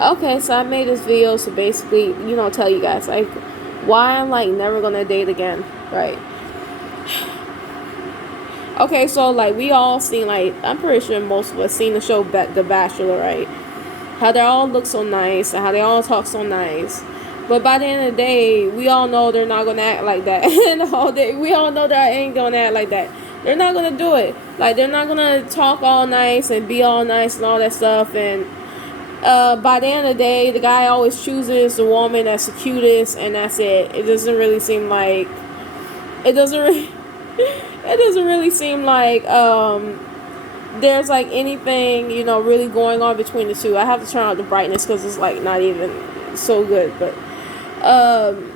Okay, so I made this video to basically, tell you guys like why I'm like never gonna date again, right? Okay, so like we all seen, like I'm pretty sure most of us seen the show The Bachelor, right? How they all look so nice and how they all talk so nice. But by the end of the day, we all know they're not gonna act like that. And all day, we all know that ain't gonna act like that. They're not gonna do it. Like they're not gonna talk all nice and be all nice and all that stuff. And by the end of the day, the guy always chooses the woman that's the cutest, and that's it. It doesn't really seem like it doesn't really it doesn't really seem like there's like anything really going on between the two. I have to turn out the brightness because it's like not even so good, but um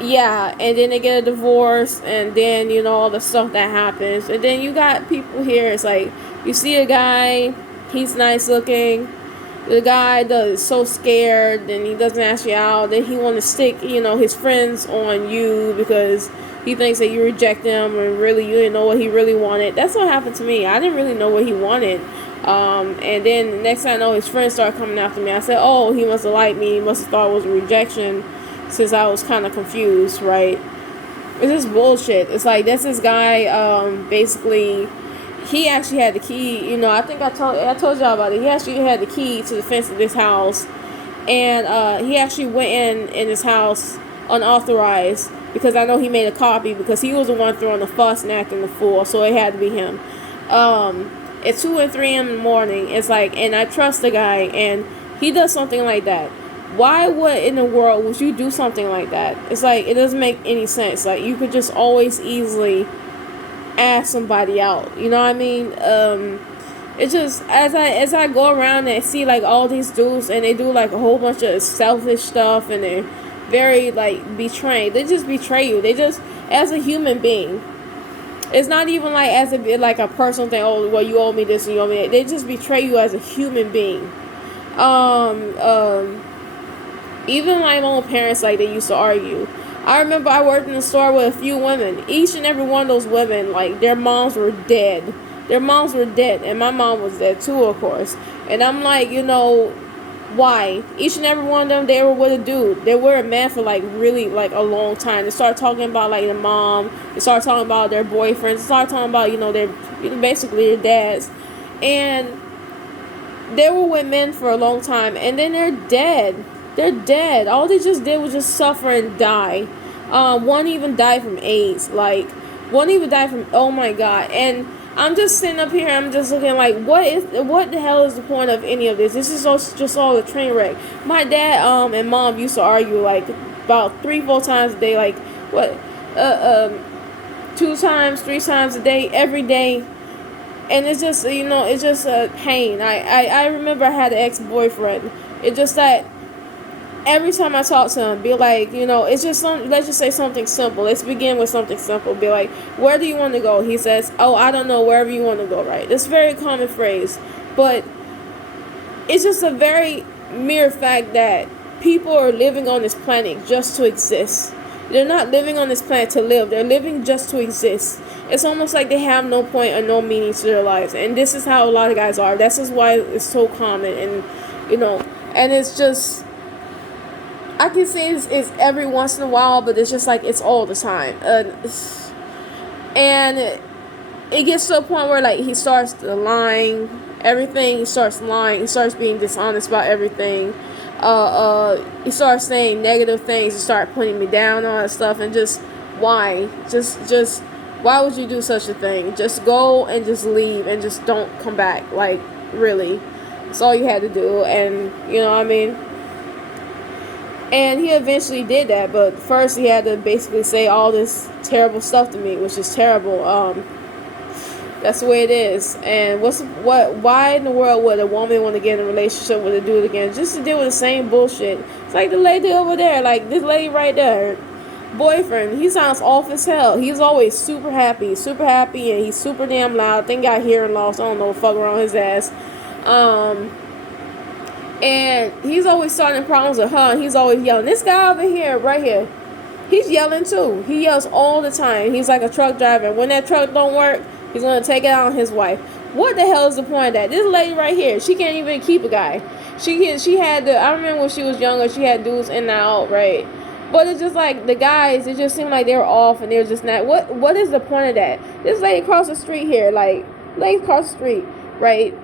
yeah, and then they get a divorce, and then all the stuff that happens, and then you got people here. It's like you see a guy, he's nice looking, the guy does so scared, and he doesn't ask you out, then he want to stick his friends on you because he thinks that you reject him, and really you didn't know what he really wanted. That's what happened to me. I didn't really know what he wanted. And then the next thing I know, his friends started coming after me. I said, oh, he must have liked me, he must have thought it was a rejection, since I was kind of confused, right? It's just bullshit. It's like that's this guy, basically he actually had the key. I think I told y'all about it. He actually had the key to the fence of this house, and he actually went in his house unauthorized because I know he made a copy because he was the one throwing the fuss and acting the fool, so it had to be him. At 2 and 3 in the morning, it's like, and I trust the guy, and he does something like that. Why would in the world would you do something like that? It's like it doesn't make any sense. Like you could just always easily ask somebody out. You know what I mean? It's just as I go around and see like all these dudes, and they do like a whole bunch of selfish stuff, and they're very like betraying. They just betray you. They just, as a human being. It's not even like as a like a personal thing. Oh, well, you owe me this and you owe me that. They just betray you as a human being. Um, um, Even my own parents, like they used to argue. I remember I worked in a store with a few women. Each and every one of those women, like their moms were dead. Their moms were dead, and my mom was dead too, of course. And I'm like, why? Each and every one of them, they were with a dude. They were a man for like really like a long time. They started talking about like the mom. They started talking about their boyfriends. They started talking about their basically their dads, and they were with men for a long time, and then they're dead. They're dead. All they just did was just suffer and die. One even died from AIDS. Like, one even died from, oh my God. And I'm just sitting up here, I'm just looking like, what the hell is the point of any of this? This is just all a train wreck. My dad and mom used to argue like about 3-4 times a day. Like, what, 2 times, 3 times a day, every day. And it's just, it's just a pain. I remember I had an ex-boyfriend. It's just that every time I talk to him, be like, it's just let's just say something simple. Let's begin with something simple. Be like, where do you want to go? He says, oh, I don't know, wherever you want to go, right? It's a very common phrase. But it's just a very mere fact that people are living on this planet just to exist. They're not living on this planet to live. They're living just to exist. It's almost like they have no point or no meaning to their lives. And this is how a lot of guys are. This is why it's so common. And, and it's just, I can say it's every once in a while, but it's just like it's all the time. And it gets to a point where like he starts lying, everything. He starts lying. He starts being dishonest about everything. He starts saying negative things. He starts putting me down, all that stuff, and just why? Just why would you do such a thing? Just go and just leave and just don't come back. Like, really, that's all you had to do. And you know what I mean. And he eventually did that, but first he had to basically say all this terrible stuff to me, which is terrible. That's the way it is. And why in the world would a woman want to get in a relationship with a dude again? Just to deal with the same bullshit. It's like the lady over there, like this lady right there. Boyfriend, he sounds off as hell. He's always super happy, and he's super damn loud. Think got hearing loss. I don't know what fuck around his ass. And he's always starting problems with her, and he's always yelling. This guy over here, right here, he's yelling too. He yells all the time. He's like a truck driver. When that truck don't work, he's going to take it out on his wife. What the hell is the point of that? This lady right here, she can't even keep a guy. She had the, I remember when she was younger, she had dudes in and out, right? But it's just like the guys, it just seemed like they were off and they were just not. What is the point of that? This lady across the street here, like lady across the street, right?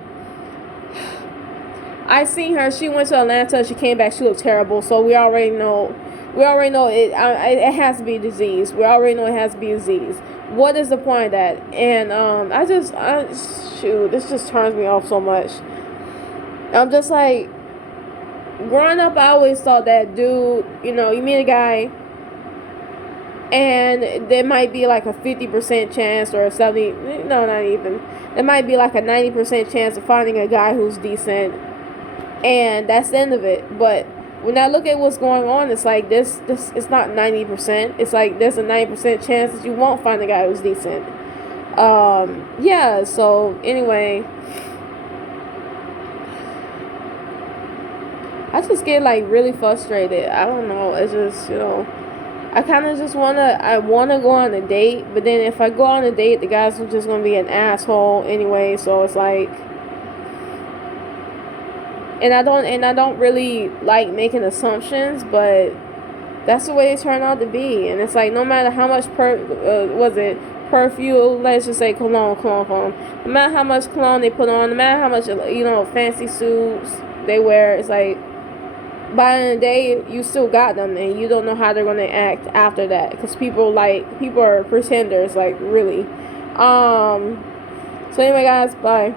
I seen her. She went to Atlanta. She came back. She looked terrible. So we already know. We already know it. It has to be disease. We already know it has to be disease. What is the point of that? And shoot, this just turns me off so much. I'm just like, growing up, I always thought that dude. You know, you meet a guy, and there might be like a 50% chance or a 70. No, not even. There might be like a 90% chance of finding a guy who's decent, and that's the end of it. But when I look at what's going on, it's like this it's not 90%. It's like there's a 90% chance that you won't find a guy who's decent. Yeah, so anyway, I just get like really frustrated. I don't know, it's just, I kind of just I want to go on a date, but then if I go on a date, the guy's just going to be an asshole anyway, so it's like, and I don't really like making assumptions, but that's the way it turned out to be. And it's like, no matter how much perfume, let's just say cologne, no matter how much cologne they put on, no matter how much, fancy suits they wear, it's like, by the end of the day, you still got them, and you don't know how they're going to act after that, because people are pretenders, like, really. So anyway, guys, bye.